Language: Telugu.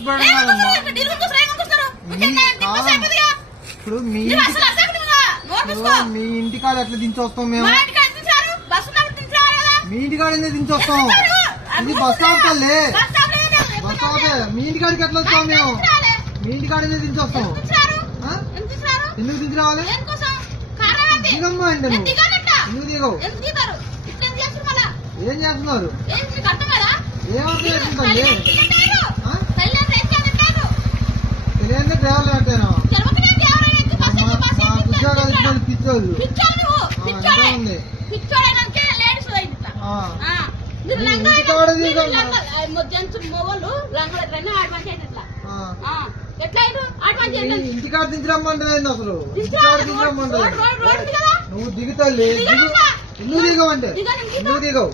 కూర్చోబెడతానమ్మా. ఇప్పుడు మీ ఇంటికాడ ఎట్లా దించొస్తాం మేము? మీ ఇంటికాడ ఎందుకు దించొస్తాం? ఇది బస్ స్టాప్ కల్లే, బస్ స్టాప్. మీ ఇంటికాడికి ఎట్లా వస్తాం మేము? మీ ఇంటికాడ ఎందుకు దించొస్తాం? ఎందుకు దించి రావాలి? దిగమ్మా అంటే నువ్వు ఎందుకు దిగవు? ఏం చేస్తున్నారు? ఏమర్థం చేస్తుందండి? తెలియదు డ్రైవర్లు అంటేనా? మా ఉద్యోగాలు ఇచ్చిన పిచ్చోళ్ళు ఉంది. ఇంటికాడ దించరమ్మంటే అసలు ఇంటికాడ దించరమ్మంటే నువ్వు దిగుతావు. ఎందుకు దిగవు అంటే ఎందుకు దిగవు?